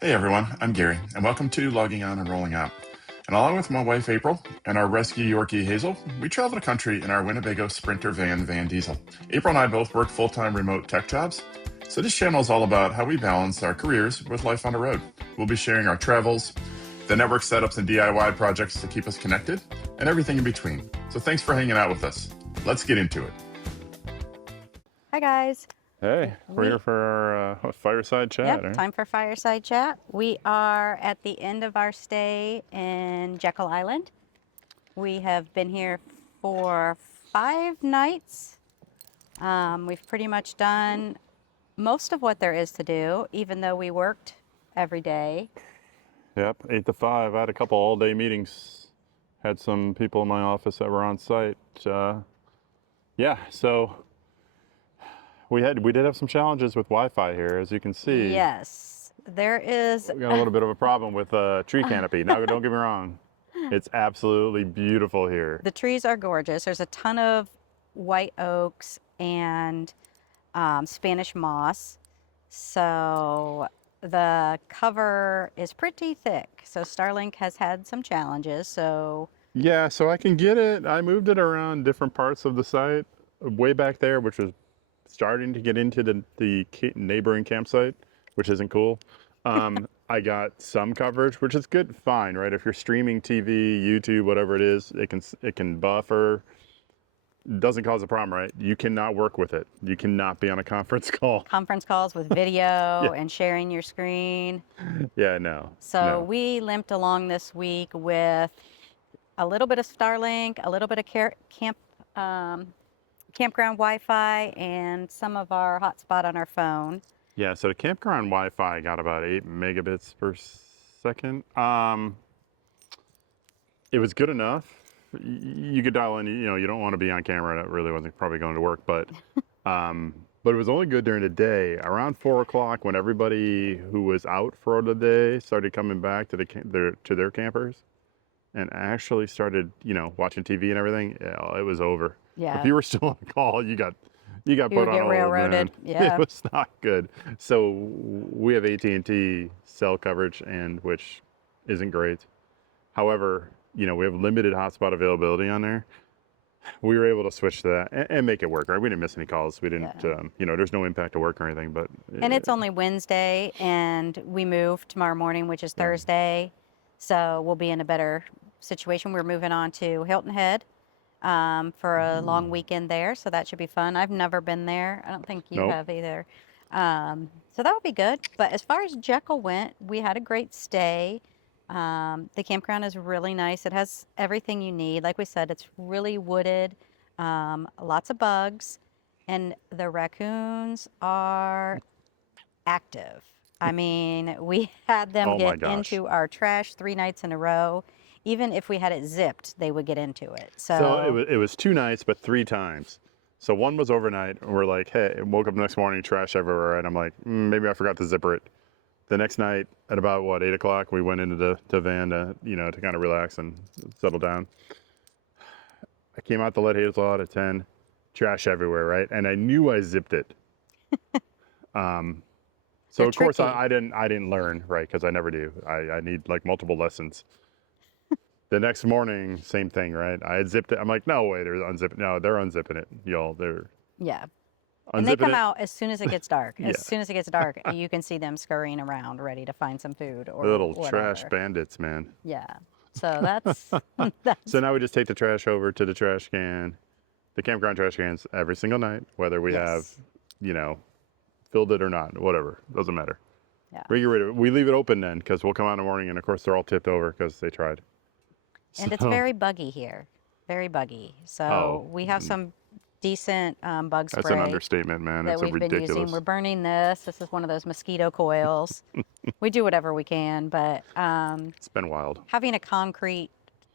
Hey everyone, I'm Gary, and welcome to Logging On and Rolling Out. And along with my wife April and our rescue Yorkie Hazel, we travel the country in our Winnebago Sprinter van, VANDZL. April and I both work full-time remote tech jobs, so this channel is all about how we balance our careers with life on the road. We'll be sharing our travels, the network setups and DIY projects to keep us connected, and everything in between. So thanks for hanging out with us. Let's get into it. Hi guys. Hey, we're here for our Fireside Chat, Yep, right? time for Fireside Chat. We are at the end of our stay in Jekyll Island. We have been here for 5 nights. We've pretty much done most of what there is to do, even though we worked every day. Yep, 8 to 5. I had a couple all-day meetings. Had some people in my office that were on site. Yeah, so we did have some challenges with Wi-Fi here, as you can see. Yes, there is. We got a little bit of a problem with tree canopy. Now, don't get me wrong. It's absolutely beautiful here. The trees are gorgeous. There's a ton of white oaks and Spanish moss. So the cover is pretty thick. So Starlink has had some challenges. So Yeah, so I can get it. I moved it around different parts of the site, way back there, which was starting to get into the neighboring campsite, which isn't cool. I got some coverage, which is good, fine, right? If you're streaming TV, YouTube, whatever it is, it can buffer. Doesn't cause a problem, right? You cannot work with it. You cannot be on a conference call. conference calls with video and sharing your screen. Yeah, no. So no. we limped along this week with a little bit of Starlink, a little bit of campground Wi-Fi, and some of our hotspot on our phone. Yeah, so the campground Wi-Fi got about 8 megabits per second. It was good enough. You could dial in, you don't want to be on camera. That really wasn't probably going to work, but it was only good during the day. Around 4 o'clock, when everybody who was out for the day started coming back to their campers, and actually started, watching TV and everything, it was over. Yeah. If you were still on call, you got put on hold, railroaded. man. Yeah. It was not good. So we have AT&T cell coverage, and which isn't great. However, we have limited hotspot availability on there. We were able to switch to that and make it work, right? We didn't miss any calls. We didn't, there's no impact to work or anything, but. And it's only Wednesday, and we move tomorrow morning, which is Thursday. So we'll be in a better situation. We're moving on to Hilton Head for a long weekend there. So that should be fun. I've never been there. I don't think you Nope. have either. So that would be good. But as far as Jekyll went, we had a great stay. The campground is really nice. It has everything you need. Like we said, it's really wooded, lots of bugs, and the raccoons are active. I mean, we had them Oh my get gosh. into our trash 3 nights in a row. Even if we had it zipped, they would get into it. So it was 2 nights, but 3 times. So one was overnight, and we're like, hey, woke up the next morning, trash everywhere, and I'm like, maybe I forgot to zipper it. The next night at about 8 o'clock, we went into the van to to kind of relax and settle down. I came out to let Hazel out at 10, trash everywhere, right? And I knew I zipped it. So They're of course tricky. I didn't learn, right? Because I never do. I need like multiple lessons. The next morning, same thing, right? I had zipped it. I'm like, no way, they're unzipping. No, they're unzipping it, y'all. They're Yeah. And they unzipping come it. out as soon as it gets dark. Yeah. As soon as it gets dark, you can see them scurrying around, ready to find some food or Little whatever. trash bandits, man. Yeah. So that's So now we just take the trash over to the trash can, the campground trash cans every single night, whether we have, filled it or not, whatever, doesn't matter. Yeah. We get rid of it. We leave it open then, because we'll come out in the morning, and of course they're all tipped over because they tried. And it's very buggy here, very buggy. So we have some decent bug spray. That's an understatement, man. That It's we've been ridiculous. using. We're burning this. This is one of those mosquito coils. We do whatever we can, but It's been wild. having a concrete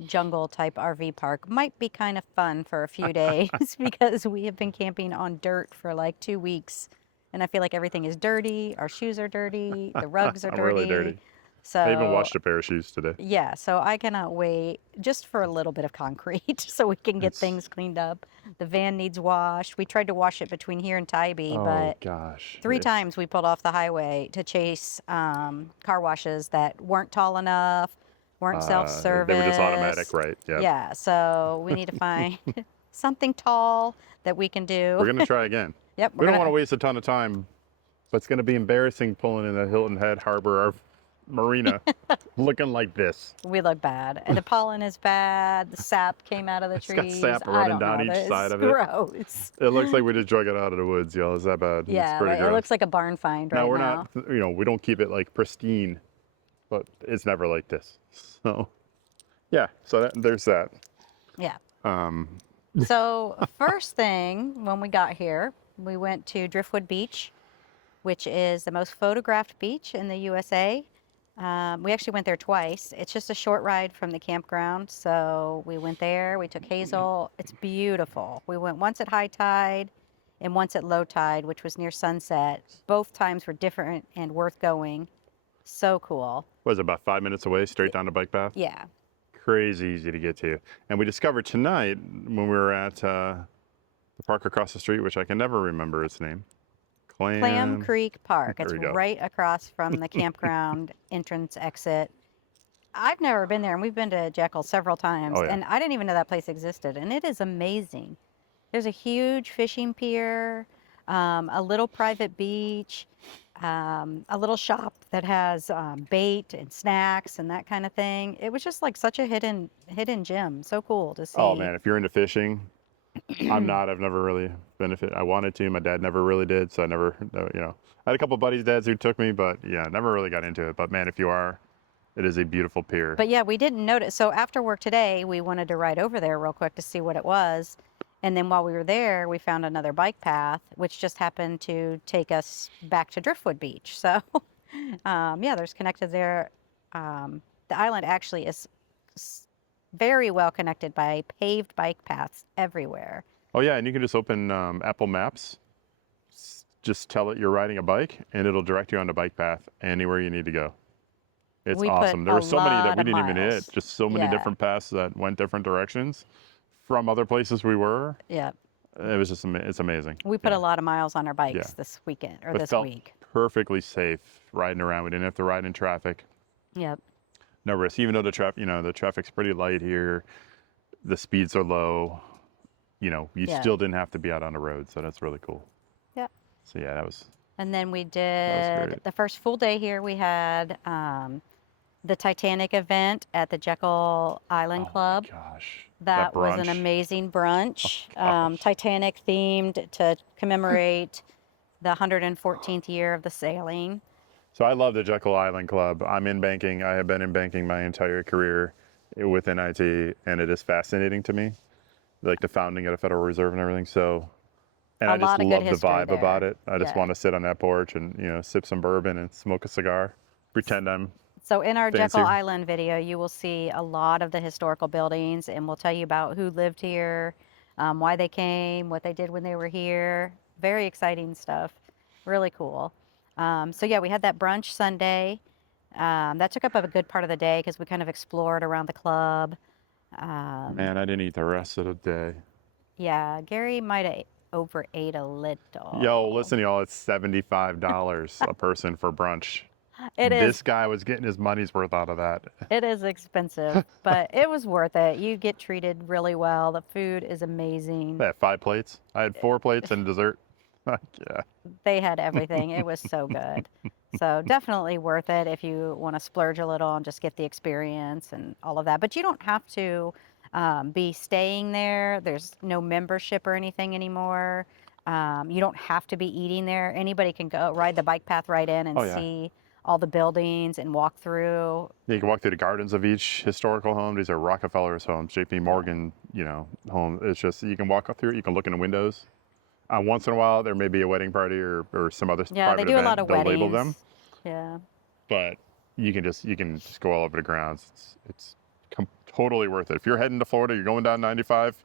jungle type RV park might be kind of fun for a few days because we have been camping on dirt for like 2 weeks, and I feel like everything is dirty. Our shoes are dirty. The rugs are dirty. Really dirty. I even So washed a pair of shoes today. yeah, so I cannot wait just for a little bit of concrete so we can get It's things cleaned up. The van needs washed. We tried to wash it between here and Tybee, oh but gosh, 3 times we pulled off the highway to chase car washes that weren't tall enough, weren't they were just automatic, self-service. right? Yeah, Yeah, so we need to find something tall that we can we're do. gonna try again. Yep, We we're don't want to gonna. waste a ton of time, but it's gonna be embarrassing pulling in the Hilton Head Harbor or Marina, looking like this. We look bad. And the pollen is bad. The sap came out of the It's got trees. sap I running don't down know. each side It's of it. gross. It looks like we just drug it out of the woods, y'all. Is that bad? It's Yeah, pretty it gross. looks like a barn find Now right we're now. not, we don't keep it like pristine, but it's never like this. So, yeah. So there's that. Yeah. Um, So first thing when we got here, we went to Driftwood Beach, which is the most photographed beach in the USA. We actually went there twice. It's just a short ride from the campground. So we went there, we took Hazel. It's beautiful. We went once at high tide and once at low tide, which was near sunset. Both times were different and worth going. So cool. was it about 5 minutes away, straight down the bike path? Yeah. Crazy easy to get to. And we discovered tonight when we were at the park across the street, which I can never remember its name. Clam Creek Park. There It's we go. right across from the campground entrance exit. I've never been there, and we've been to Jekyll several times, Oh, yeah. and I didn't even know that place existed, and it is amazing. There's a huge fishing pier, a little private beach, a little shop that has bait and snacks and that kind of thing. It was just like such a hidden gem. So cool to see. Oh man, if you're into fishing, I'm not. I've never really been I wanted to. My dad never really did, so I never. I had a couple buddies' dads who took me, but yeah, never really got into it. But man, if you are, it is a beautiful pier. But yeah, we didn't notice. So after work today, we wanted to ride over there real quick to see what it was. And then while we were there, we found another bike path, which just happened to take us back to Driftwood Beach. So yeah, there's connected there. The island actually is very well connected by paved bike paths everywhere. Oh yeah, and you can just open Apple Maps, just tell it you're riding a bike, and it'll direct you on the bike path anywhere you need to go. It's We put awesome. There a were so many that lot we of didn't even hit. miles. Just so many Yeah. different paths that went different directions from other places we were. Yeah, It was just it's amazing. we put Yeah. a lot of miles on our bikes Yeah. this weekend or But this felt week. perfectly safe riding around. We didn't have to ride in traffic. Yep. No risk. Even though the traffic's pretty light here, the speeds are low. You Yeah. still didn't have to be out on the road, so that's really cool. Yep. So yeah, that was And then we was did great. the first full day here. We had the Titanic event at the Jekyll Island Club. Oh my gosh. That was an brunch. amazing brunch, gosh. Titanic themed to commemorate the 114th year of the sailing. So I love the Jekyll Island Club. I'm in banking. I have been in banking my entire career within IT, and it is fascinating to me, like the founding of the Federal Reserve and everything. So, and A I just lot of good love the history vibe about there. it. I just Yeah. want to sit on that porch and sip some bourbon and smoke a cigar, pretend I'm. So in our Fancy. Jekyll Island video, you will see a lot of the historical buildings, and we'll tell you about who lived here, why they came, what they did when they were here. Very exciting stuff. Really cool. So yeah, we had that brunch Sunday. That took up a good part of the day because we kind of explored around the club. Man, I didn't eat the rest of the day. Yeah, Gary might have overate a little. Yo, listen, y'all, it's $75 a person for brunch. It is. This guy was getting his money's worth out of that. It is expensive, but it was worth it. You get treated really well. The food is amazing. I had 5 plates. I had 4 plates and dessert. Yeah. They had everything. It was so good. So definitely worth it if you want to splurge a little and just get the experience and all of that. But you don't have to be staying there. There's no membership or anything anymore. You don't have to be eating there. Anybody can go ride the bike path right in and Oh, yeah. see all the buildings and walk through. You can walk through the gardens of each historical home. These are Rockefeller's homes, JP Morgan, home. It's just, you can walk up through it. You can look in the windows. Once in a while, there may be a wedding party or some other Yeah, private they do event. a lot of They'll weddings. label them, Yeah. but you can just go all over the grounds. It's totally worth it. If you're heading to Florida, you're going down 95,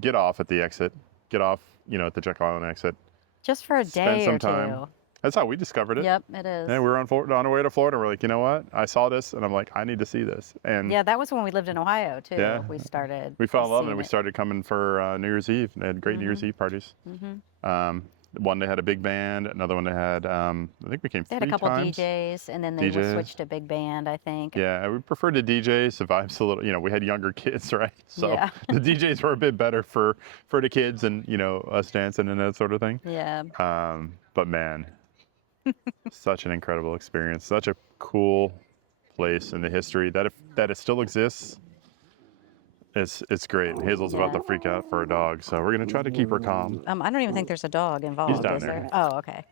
get off at the exit. Get off, at the Jekyll Island exit. Just for a Spend day some or time. two. That's how we discovered it. Yep, it is. And we were on our way to Florida. We're like, you know what? I saw this, and I'm like, I need to see this. And Yeah, that was when we lived in Ohio too. Yeah. We started. we fell in love, and seeing we it. started coming for New Year's Eve. They had great New Year's Eve parties. One they had a big band. Another one they had, I think we came They three had a couple times. DJs, and then they DJs. switched to big band, I think. Yeah, we preferred the DJs. The vibes a little, we had younger kids, right? So Yeah. the DJs were a bit better for the kids and, us dancing and that sort of thing. Yeah. But man, such an incredible experience. Such a cool place in the history that it still exists. It's great. Hazel's about to freak out for a dog, so we're gonna try to keep her calm. I don't even think there's a dog involved, down is there. there? Oh, okay.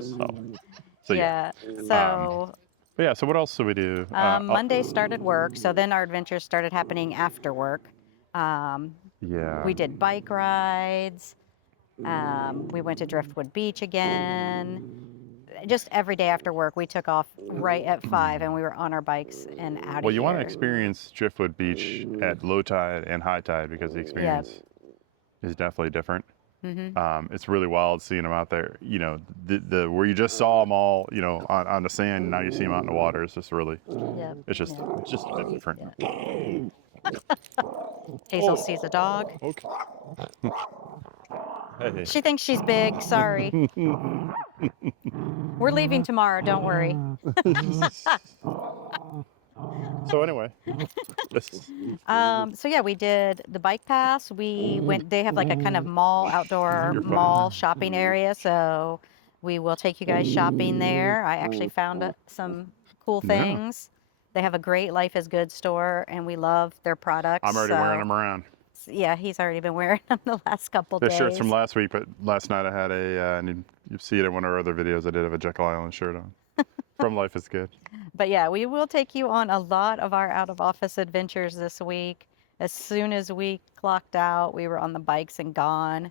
So yeah. So But yeah. So what else do we do? Monday started work, so then our adventures started happening after work. Yeah. We did bike rides. We went to Driftwood Beach again. Just every day after work, we took off right at 5, and we were on our bikes and out of Well, you want to here. experience Driftwood Beach at low tide and high tide because the experience is definitely different. It's really wild seeing them out there. The where you just saw them all, on the sand. Now you see them out in the water. It's just really, it's just a bit different. Hazel sees a dog. Okay. Hey. She thinks she's big. Sorry. We're leaving tomorrow. Don't worry. So anyway, So yeah, we did the bike pass. We went. They have like a kind of outdoor mall shopping area. So we will take you guys shopping there. I actually found some cool things. They have a great Life is Good store, and we love their products. I'm already wearing them around. Yeah, he's already been wearing them the last couple The days. shirt's from last week, but last night I had and you see it in one of our other videos. I did have a Jekyll Island shirt on. From Life is Good. But yeah, we will take you on a lot of our out of office adventures this week. As soon as we clocked out, we were on the bikes and gone.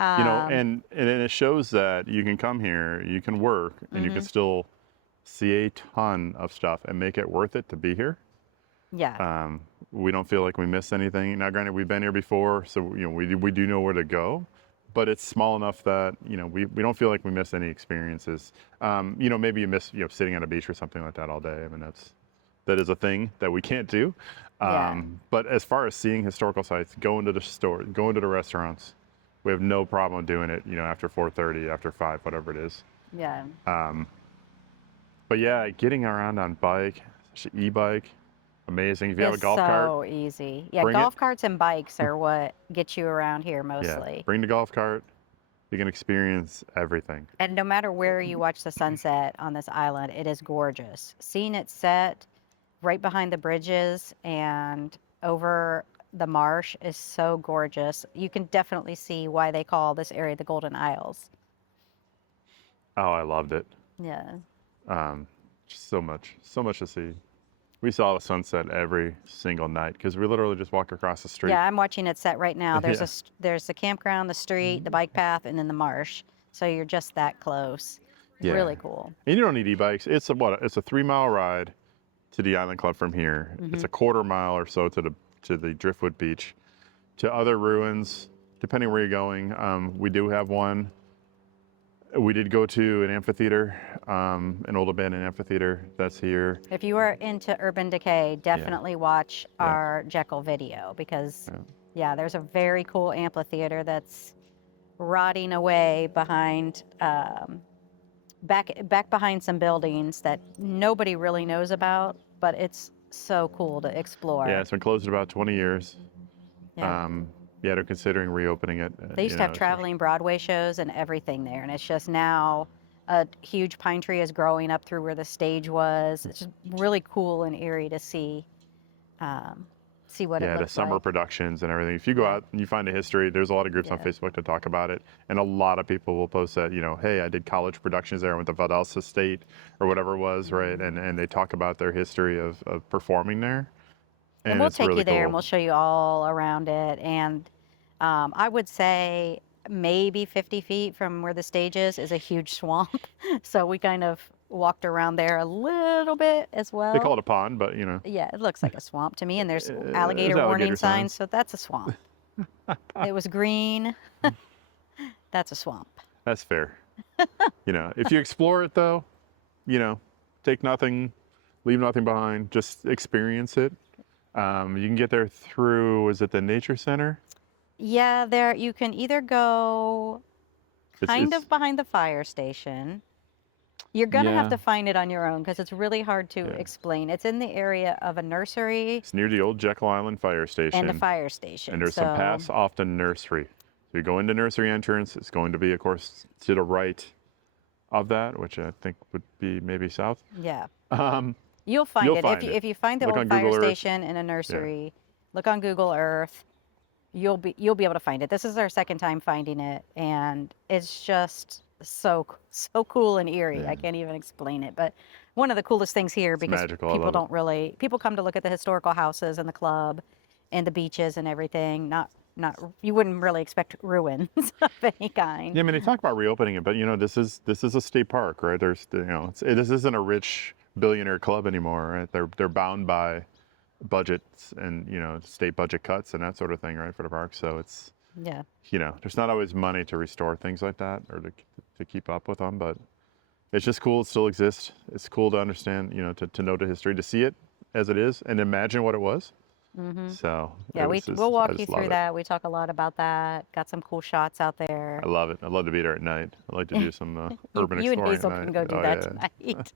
And it shows that you can come here, you can work, and you can still see a ton of stuff and make it worth it to be here. Yeah. We don't feel like we missed anything. Now, granted, we've been here before, so we do know where to go. But it's small enough that we don't feel like we miss any experiences. Maybe you miss sitting on a beach or something like that all day. I mean, that is a thing that we can't do. But as far as seeing historical sites, going to the store, going to the restaurants, we have no problem doing it. After 4:30, after 5, whatever it is. Yeah. But yeah, getting around on bike, e-bike, amazing. If you have a golf cart, so easy. Yeah, bring golf it. carts and bikes are what get you around here mostly. Yeah, bring the golf cart. You can experience everything. And no matter where you watch the sunset on this island, it is gorgeous. Seeing it set right behind the bridges and over the marsh is so gorgeous. You can definitely see why they call this area the Golden Isles. Oh, I loved it. Yeah. Just so much to see. We saw the sunset every single night because we literally just walk across the street. Yeah, I'm watching it set right now. There's Yeah. there's the campground, the street, the bike path, and then the marsh. So you're just that close. Yeah. Really cool. And you don't need e-bikes. It's a 3-mile ride to the island club from here. It's a 1/4 mile or so to the Driftwood Beach, to other ruins, depending where you're going. We do have one. We did go to an amphitheater, an old abandoned amphitheater that's here. If you are into urban decay, definitely watch our Jekyll video because, there's a very cool amphitheater that's rotting away behind, back behind some buildings that nobody really knows about, but it's so cool to explore. Yeah, it's been closed about 20 years. Yeah. They're considering reopening it. They used to have traveling Broadway shows and everything there, and it's just now a huge pine tree is growing up through where the stage was. It's just really cool and eerie to see what it the looks summer like. productions and everything. If you go out and you find a history, there's a lot of groups on Facebook to talk about it, and a lot of people will post that, hey, I did college productions there. I went to VANDZL State or whatever it was, right? And they talk about their history of performing there. And we'll it's take really you there cool. and we'll show you all around it. And I would say maybe 50 feet from where the stage is a huge swamp. So we kind of walked around there a little bit as well. They call it a pond, but Yeah, it looks like a swamp to me. And there's There's alligator warning alligator signs, signs. so that's a swamp. It was green. That's a swamp. That's fair. You know, if you explore it though, you know, take nothing, leave nothing behind, just experience it. You can get there through, is it the Nature Center? Yeah, there you can either go kind It's of behind the fire station. You're gonna have yeah, to find it on your own because it's really hard to yeah. explain. It's in the area of a nursery It's near the old Jekyll Island fire and a station, fire and station. there's some So paths off to nursery. So you go into nursery entrance. It's going to be, of course, to the right of that, which I think would be maybe south. yeah, Um, you'll find You'll it find if it. you find the Look old on fire Google Earth. station in a nursery. Look on Google Earth. You'll be able to find it. This is our second time finding it, and it's just so cool and eerie. I can't even explain it, but one of the coolest things here It's because magical. I people love it. don't really people come to look at the historical houses and the club and the beaches and everything. Not you wouldn't really expect ruins of any kind. Yeah, I mean, they talk about reopening it, but you know, this is a state park, right? There's, you know, this isn't a rich billionaire club anymore, right? They're bound by budgets and, you know, state budget cuts and that sort of thing, right, for the park. So it's, Yeah. you know, there's not always money to restore things like that or to keep up with them, but it's just cool. It still exists. It's cool to understand, you know, to know the history, to see it as it is, and imagine what it was. So Yeah, it was just, we'll I walk you just love through it. that. We talk a lot about that. Got some cool shots out there. I love it. I love to be there at night. I like to do some urban You and exploring Hazel at can night. go do Oh, that yeah. tonight.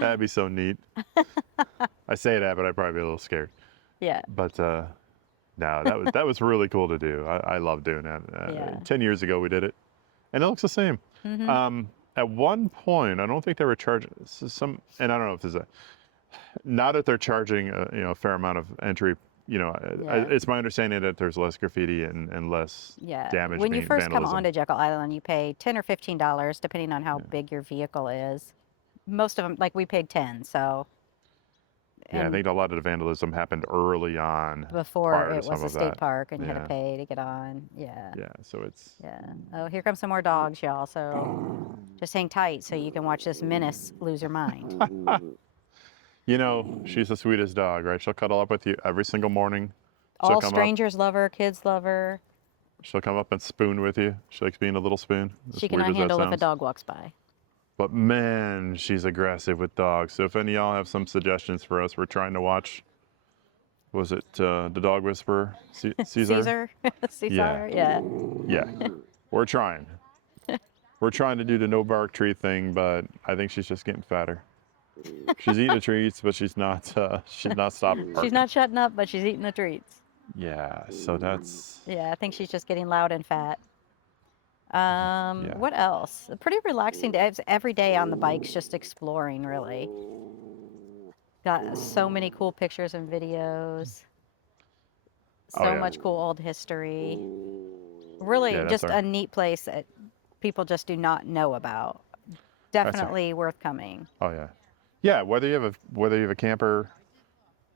That'd be so neat. I say that, but I'd probably be a little scared. Yeah. But no, that was really cool to do. I love doing that. Yeah. 10 years ago we did it, and it looks the same. At one point, I don't think they were charging some, and I don't know if there's now that they're charging you know, a fair amount of entry. You know, Yeah. it's my understanding that there's less graffiti and less Yeah. damage. When you first come vandalism. onto Jekyll Island, you pay $10 or $15, depending on how big your vehicle is. Most of them, like we paid 10, so. Yeah, I And think a lot of the vandalism happened early on. before prior to it some was a of state that. park and you had Yeah. to pay to get on. Yeah. Yeah, so it's Yeah. Oh, here comes some more dogs, y'all. So just hang tight so you can watch this Menace lose her mind. you know, she's the sweetest dog, right? She'll cuddle up with you every single morning. She'll All come strangers love her, kids love her. She'll come up and spoon with you. She likes being a little spoon. As She weird cannot as that handle if a sounds. dog walks by. But man, she's aggressive with dogs. So if any of y'all have some suggestions for us, we're trying to watch. Was it the Dog Whisperer? Caesar? Caesar? Caesar? Yeah. Yeah. We're trying. We're trying to do the no bark treat thing, but I think she's just getting fatter. She's eating the treats, but she's not stopping barking. She's not shutting up, but she's eating the treats. Yeah, so that's Yeah, I think she's just getting loud and fat. Yeah. What else? A pretty relaxing day. It's every day on the bikes, just exploring, really. Got so many cool pictures and videos. Oh, So yeah. much cool old history. Really, Yeah, that's just our- a neat place that people just do not know about. Definitely worth coming. Oh yeah, yeah. Whether you have a camper,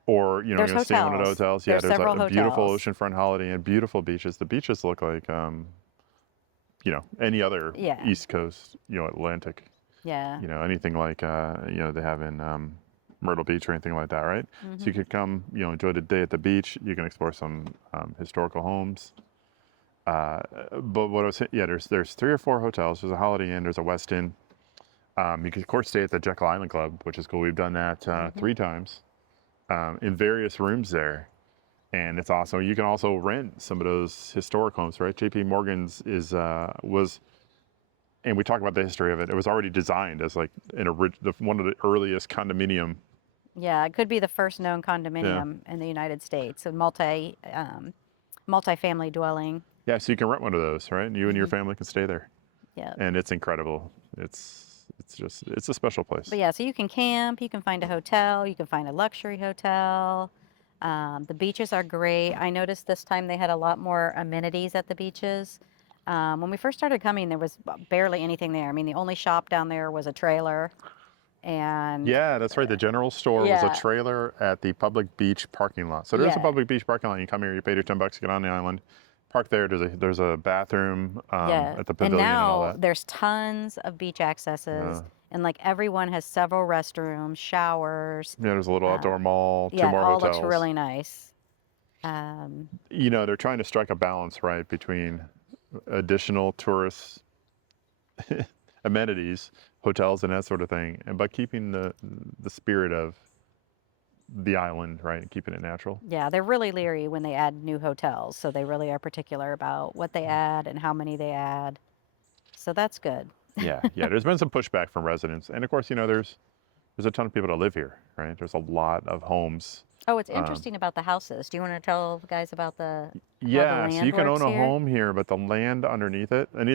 or you know, There's you're gonna stay in one of the hotels. hotels. Yeah, There's there's several a beautiful hotels. oceanfront holiday and beautiful beaches. The beaches look like you know, any other Yeah. East Coast, you know, Atlantic. Yeah. You know, anything like you know, they have in Myrtle Beach or anything like that, right? So you could come, you know, enjoy the day at the beach. You can explore some historical homes. But what I was saying, yeah, there's 3 or 4 hotels. There's a Holiday Inn. There's a West Inn. You can of course stay at the Jekyll Island Club, which is cool. We've done that 3 times in various rooms there, and it's awesome. You can also rent some of those historic homes, right? J.P. Morgan's was, and we talk about the history of it. It was already designed as like one of the earliest condominium. Yeah, it could be the first known condominium in the United States, a multi-family dwelling. Yeah, so you can rent one of those, right? And you and your family can stay there, Yeah. and it's incredible. It's a special place. But yeah, so you can camp, you can find a hotel, you can find a luxury hotel. The beaches are great. I noticed this time they had a lot more amenities at the beaches. When we first started coming, there was barely anything there. I mean, the only shop down there was a trailer. And Yeah, that's right. The general store was Yeah. a trailer at the public beach parking lot. So there's a Yeah. public beach parking lot. You come here, you pay your $10 to get on the island, park there. There's a bathroom yeah. at the And pavilion and all now that. there's tons of beach accesses. Yeah. And like everyone has several restrooms, showers. Yeah, there's a little outdoor mall, 2 Yeah, it more all hotels. looks really nice. You know, they're trying to strike a balance, right, between additional tourist amenities, hotels and that sort of thing, and but keeping the spirit of the island, right? Keeping it natural. Yeah, they're really leery when they add new hotels, so they really are particular about what they add and how many they add. So that's good. Yeah, yeah. There's been some pushback from residents, and of course, there's a ton of people that live here, right? There's a lot of homes. Oh, it's interesting about the houses. Do you want to tell the guys about how the Yeah, so you land can works own a here? home here, but the land underneath it, and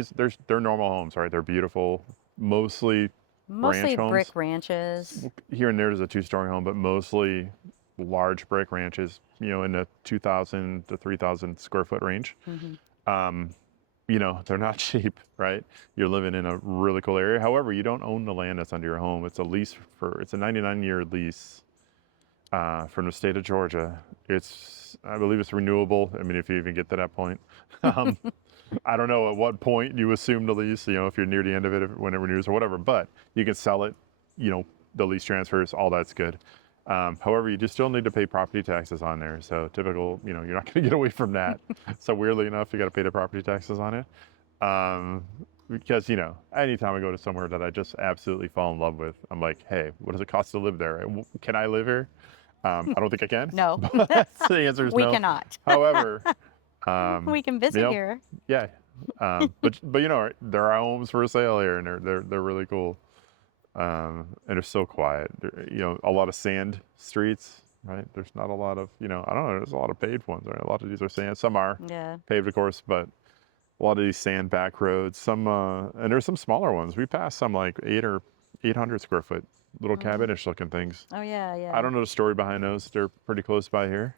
they're normal homes, right? They're beautiful, mostly Mostly ranch homes. brick ranches. Here and there's a two-story home, but mostly large brick ranches, in the 2,000 to 3,000 square foot range. Hmm. They're not cheap, right? You're living in a really cool area. However, you don't own the land that's under your home. It's a 99-year lease from the state of Georgia. I believe it's renewable. I mean, if you even get to that point. I don't know at what point you assume the lease, if you're near the end of it, when it renews or whatever, but you can sell it, the lease transfers, all that's good. However, you just still need to pay property taxes on there. So typical, you're not going to get away from that. So weirdly enough, you got to pay the property taxes on it. Because, anytime I go to somewhere that I just absolutely fall in love with, I'm like, hey, what does it cost to live there? Can I live here? I don't think I can. No. But the answer is We no. cannot. However, We can visit here. yeah. But there are homes for sale here, and they're really cool. And they're so quiet. A lot of sand streets, right? There's not a lot of, I don't know. There's a lot of paved ones, right? A lot of these are sand. Some are Yeah. paved, of course, but a lot of these sand back roads. Some and there's some smaller ones. We passed some like 800 square foot little cabinish looking things. Oh, yeah, yeah. I don't know the story behind those. They're pretty close by here.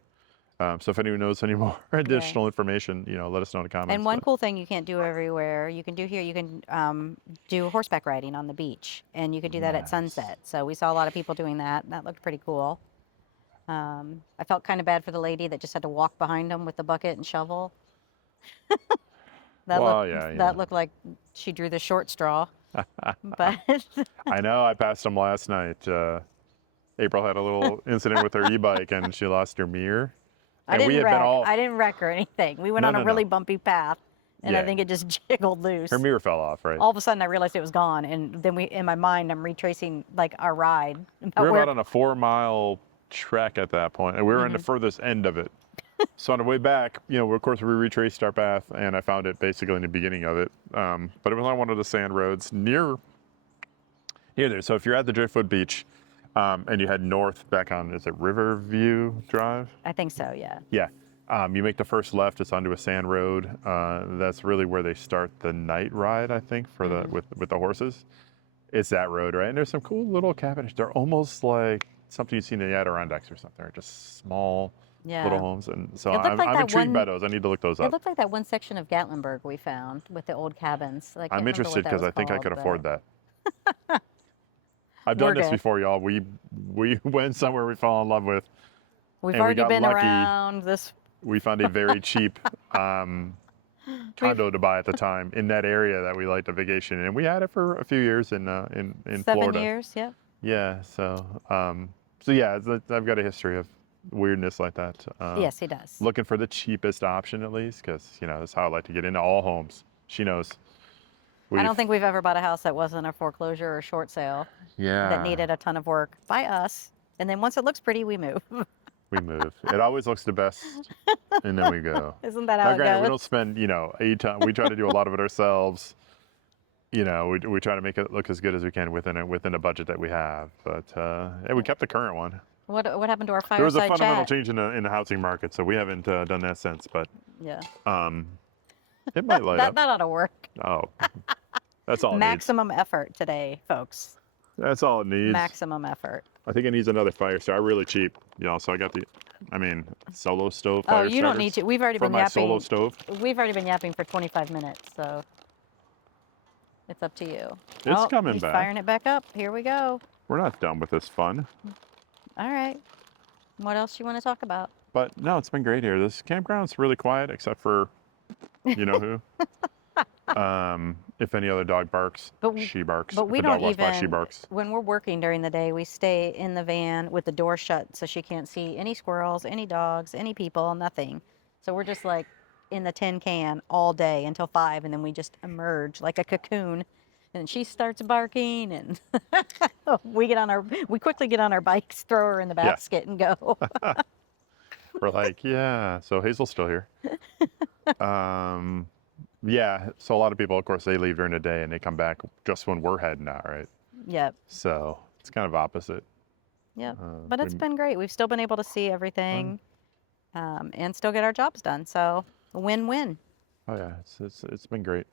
So if anyone knows any more additional information, let us know in the comments. And one cool thing you can't do everywhere, you can do here, you can do horseback riding on the beach, and you can do that at sunset. So we saw a lot of people doing that, and that looked pretty cool. I felt kind of bad for the lady that just had to walk behind them with the bucket and shovel. That looked like she drew the short straw. But I know, I passed them last night. April had a little incident with her e-bike, and she lost her mirror. I didn't wreck or anything. We went on a really bumpy path, and I think it just jiggled loose. Her mirror fell off, right? All of a sudden, I realized it was gone, and then in my mind, I'm retracing like our ride. We were about on a 4-mile trek at that point, and we were in the furthest end of it. So on the way back, of course, we retraced our path, and I found it basically in the beginning of it. But it was on one of the sand roads near there. So if you're at the Driftwood Beach, and you head north back on, is it Riverview Drive? I think so, yeah. Yeah. You make the first left, it's onto a sand road. That's really where they start the night ride, I think, for with the horses. It's that road, right? And there's some cool little cabins. They're almost like something you see in the Adirondacks or something. They're just small little homes. And so I'm intrigued by those. I need to look those up. It looked like that one section of Gatlinburg we found with the old cabins. I'm interested because I think I could afford that. I've done this before, y'all. We went somewhere we fell in love with. We've already been around this. We found a very cheap condo to buy at the time in that area that we liked to vacation in. And we had it for a few years in Florida. 7 years, yeah. Yeah, so yeah, I've got a history of weirdness like that. Yes, he does. Looking for the cheapest option at least, because that's how I like to get into all homes. She knows. I don't think we've ever bought a house that wasn't a foreclosure or short sale. Yeah. That needed a ton of work by us, and then once it looks pretty, we move. We move. It always looks the best, and then we go. Isn't that how it goes? We don't spend, a ton. We try to do a lot of it ourselves. We try to make it look as good as we can within a budget that we have. But yeah, we kept the current one. What happened to our Fireside Chat? There was a fundamental change in the housing market, so we haven't done that since. But yeah, it might light up. That ought to work. Oh, that's all. Maximum effort today, folks. That's all it needs. Maximum effort. I think it needs another fire starter. Really cheap, So I got solo stove fire starters. Oh, you don't need to. We've already been yapping. Solo stove. We've already been yapping for 25 minutes, so it's up to you. It's coming back. Firing it back up. Here we go. We're not done with this fun. All right. What else you want to talk about? But no, it's been great here. This campground's really quiet, except for, you know who. If any other dog barks, she barks. But we don't even, she barks. When we're working during the day, we stay in the van with the door shut so she can't see any squirrels, any dogs, any people, nothing. So we're just like in the tin can all day until 5, and then we just emerge like a cocoon and she starts barking, and we quickly get on our bikes, throw her in the Yeah. basket, and go. We're like, yeah. So Hazel's still here. Yeah. So a lot of people, of course, they leave during the day and they come back just when we're heading out, right? Yep. So it's kind of opposite. Yep. But it's been great. We've still been able to see everything, and still get our jobs done. So win-win. Oh yeah, it's been great.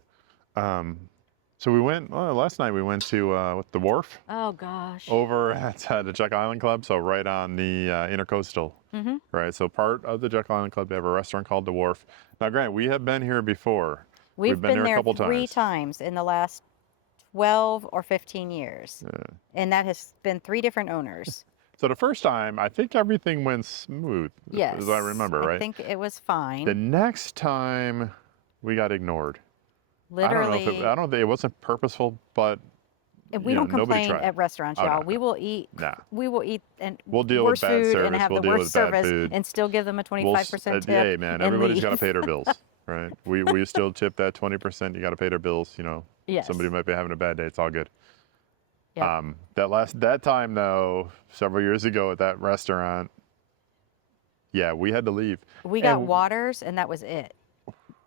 So we went last night. We went to the Wharf Oh gosh. over at the Jekyll Island Club. So right on the Intercoastal, right? So part of the Jekyll Island Club, they have a restaurant called the Wharf. Now, Grant, we have been here before. We've been there there a couple three times. times in the last 12 or 15 years. And that has been 3 different owners. So the first time, I think everything went smooth, Yes. as I remember, right? I think it was fine. The next time, we got ignored. Literally. I don't think it wasn't purposeful, but And we you know, don't nobody complain tried. at restaurants, Oh, y'all. no, We will eat. Nah. We will eat and We'll deal with worst bad food service. and have We'll the deal with worst bad service food. and still give them a 25% tip. Hey, man, and everybody's got to leave. pay their bills, right? We still tip that 20%. You got to pay their bills. You know, Yes. somebody might be having a bad day. It's all good. Yep. That time though, several years ago at that restaurant, yeah, we had to leave. We got And- waters, and that was it.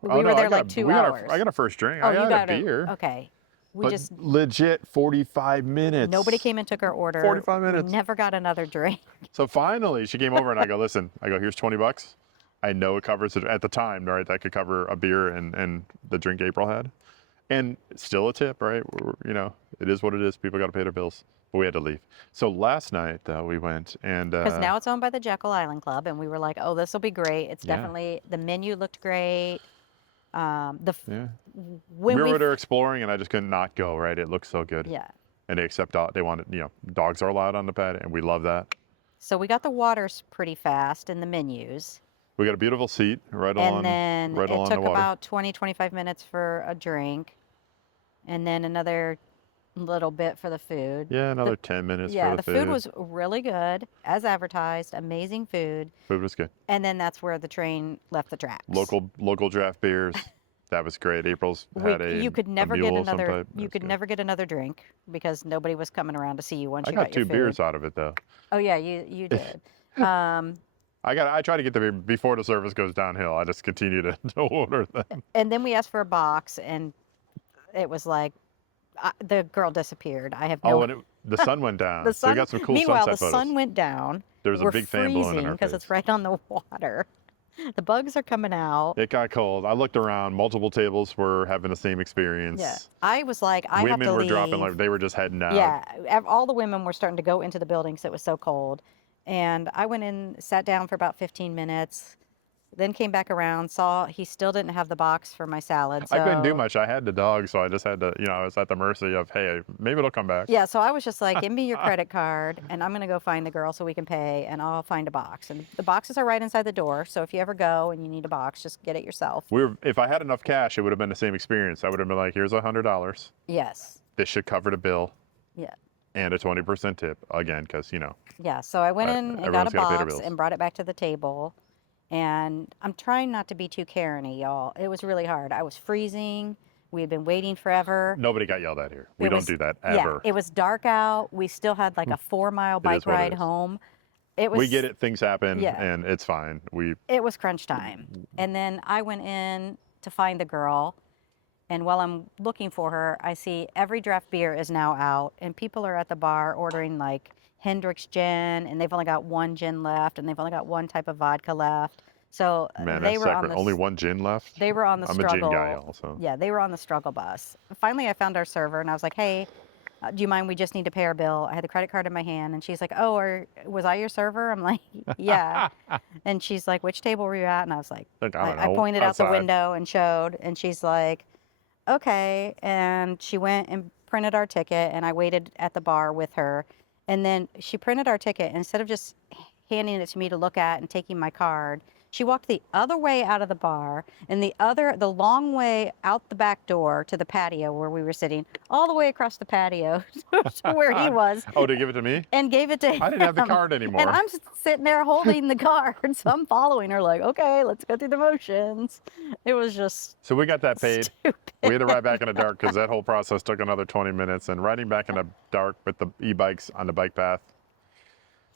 We Oh, were no, there I got like 2 hours. I got a first drink. Oh, I you got got a beer. Okay. We But just legit 45 minutes. nobody came and took our order. 45 minutes. We never got another drink. So finally, she came over and I go, listen, here's $20. I know it covers it at the time, right? That could cover a beer and the drink April had. And still a tip, right? You know, it is what it is. People got to pay their bills. But we had to leave. So last night we went and Because now it's owned by the Jekyll Island Club, and we were like, oh, this will be great. It's Yeah. definitely, the menu looked great. yeah. When we were there exploring and I just could not go, right? It looked so good. Yeah. And they accept, they wanted, dogs are allowed on the pad and we love that. So we got the waters pretty fast in the menus. We got a beautiful seat right along, And then right it along took the water. about 20, 25 minutes for a drink. And then another little bit for the food. Yeah, another 10 minutes Yeah, for the food was really good, as advertised, amazing food. Food was good. And then that's where the train left the tracks. Local draft beers. That was great. April's had you could never a get mule of some another. type. You That's could good. never get another drink because nobody was coming around to see you once I you got got your 2 food. beers out of it though. Oh yeah, you did. I try to get the beer before the service goes downhill. I just continue to order them. And then we asked for a box, and it was like the girl disappeared. I have no. Oh, and the sun went down. The So we sun. got some cool Meanwhile, sunset the photos. sun went down. There was a We're big fan blowing in our because face. it's right on the water. The bugs are coming out. It got cold. I looked around. Multiple tables were having the same experience. Yeah, I was like, I have to Women were leave. dropping like they were just heading out. Yeah, all the women were starting to go into the building because it was so cold. And I went in, sat down for about 15 minutes, then came back around, saw he still didn't have the box for my salad. So, I couldn't do much. I had the dog, so I just had to, I was at the mercy of, hey, maybe it'll come back. Yeah, so I was just like, give me your credit card, and I'm going to go find the girl so we can pay, and I'll find a box. And the boxes are right inside the door, so if you ever go and you need a box, just get it yourself. If I had enough cash, it would have been the same experience. I would have been like, here's $100. Yes. This should cover the bill. Yeah. And a 20% tip, again, because, Yeah, so I went in and got everyone's a gotta pay their box bills. and brought it back to the table. And I'm trying not to be too Karen-y, y'all. It was really hard. I was freezing. We had been waiting forever. Nobody got yelled at here. We don't do that Yeah, ever. it was dark out. We still had like a 4-mile bike is what it ride is. home. It was. We get it. Things happen, Yeah. and it's fine. It was crunch time. And then I went in to find the girl. And while I'm looking for her, I see every draft beer is now out. And people are at the bar ordering like Hendrick's gin. And they've only got 1 gin left. And they've only got 1 type of vodka left. So Man, they that's were on sacrilege. the Only 1 gin left? They were on the I'm struggle. a gin guy also. Yeah, they were on the struggle bus. Finally, I found our server and I was like, hey, do you mind? We just need to pay our bill. I had the credit card in my hand and she's like, oh, was I your server? I'm like, yeah. And she's like, which table were you at? And I was like, I don't I know, pointed out the outside. window and showed. And she's like, okay. And she went and printed our ticket and I waited at the bar with her. And then she printed our ticket. And instead of just handing it to me to look at and taking my card, She walked the other way out of the bar and the long way out the back door to the patio where we were sitting, all the way across the patio to where he was. Oh, to give it to me? And gave it to him. I didn't have the card anymore. And I'm sitting there holding the card, so I'm following her like, okay, let's go through the motions. It was just So we got that paid. stupid. We had to ride back in the dark because that whole process took another 20 minutes. And riding back in the dark with the e-bikes on the bike path,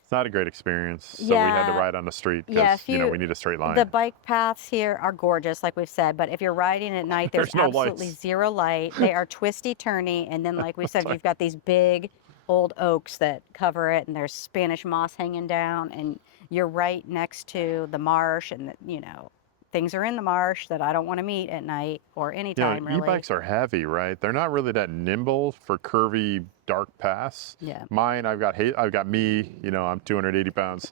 it's not a great experience. So we had to Yeah. ride on the street Yeah, because, you know, we need a straight line. The bike paths here are gorgeous, like we've said, but if you're riding at night, there's There's no absolutely lights. zero light. They are twisty, turny, and then, like we said, you've got these big old oaks that cover it, and there's Spanish moss hanging down, and you're right next to the marsh, and, you know, things are in the marsh that I don't want to meet at night or You know, anytime, really. e-bikes are heavy, right? They're not really that nimble for curvy, dark paths. Yeah. Mine, I've got me, you know, I'm 280 pounds.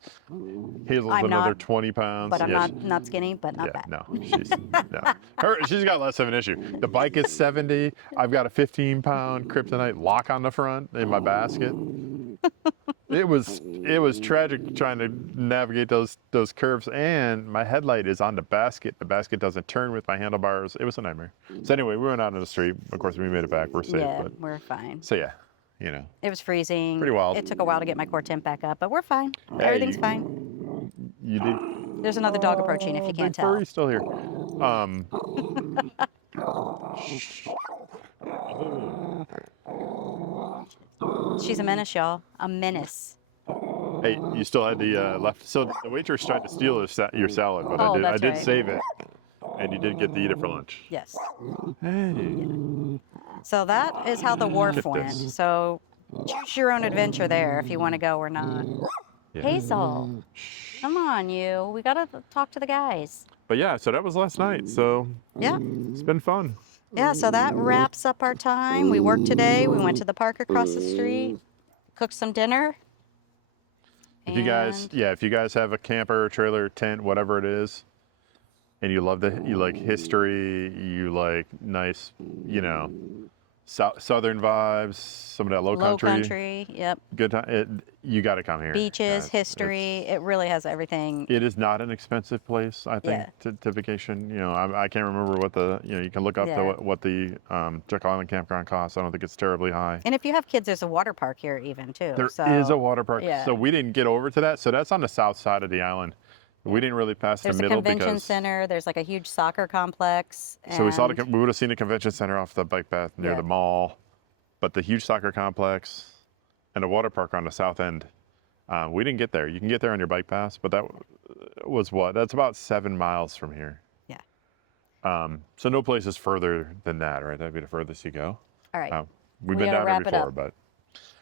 Hazel's I'm another not, 20 pounds. But I'm Yeah, not skinny, but not yeah, bad. no, she's got less of an issue. The bike is 70. I've got a 15-pound kryptonite lock on the front in my basket. It was tragic trying to navigate those curves, and my headlight is on the basket. The basket doesn't turn with my handlebars. It was a nightmare. So anyway, we went out on the street. Of course, we made it back. We're safe. Yeah, But we're fine. so yeah, you know, It was freezing. Pretty wild. It took a while to get my core temp back up, but we're fine. Hey, Everything's fine. you did. There's another dog approaching if you can't Big tell. furry's still here. She's a menace, y'all. A menace. Hey, you still had the left. So the waitress tried to steal your salad, but Oh, I that's did right. save it, and you did get to eat it for lunch. Yes. Hey. So that is how the wharf Shift went. this. So choose your own adventure there if you want to go or not. Yeah. Hazel, come on, you. We got to talk to the guys. But yeah, so that was last night. So Yeah. it's been fun. Yeah, so that wraps up our time. We worked today. We went to the park across the street, cooked some dinner. If you guys have a camper, trailer, tent, whatever it is, and you like history, you like nice, you know, southern vibes, some of that low country, Yep. good time. You got to come here. Beaches, It's- history. It really has everything. It is not an expensive place, I think, Yeah. to vacation. You know, I can't remember what you can look up Yeah. to what the Jekyll Island campground costs. I don't think it's terribly high. And if you have kids, there's a water park here even too. There so, is a water park. yeah. So we didn't get over to that. So that's on the south side of the island. We didn't really pass There's the a middle convention because center. There's like a huge soccer complex. so we and- we would have seen the convention center off the bike path near Yeah. the mall, but the huge soccer complex and the water park on the south end. We didn't get there. You can get there on your bike pass, but that was that's about 7 miles from here. Yeah. So no place is further than that, right? That'd be the furthest you go. All right. We've We been gotta down wrap there it before, up. but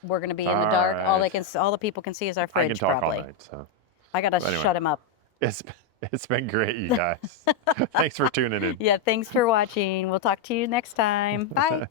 We're gonna be in the All dark. right. All the people can see is our I fridge. can talk probably. all night. So I gotta Anyway. shut him up. it's been great, you guys. Thanks for tuning in. Yeah. Thanks for watching. We'll talk to you next time. Bye.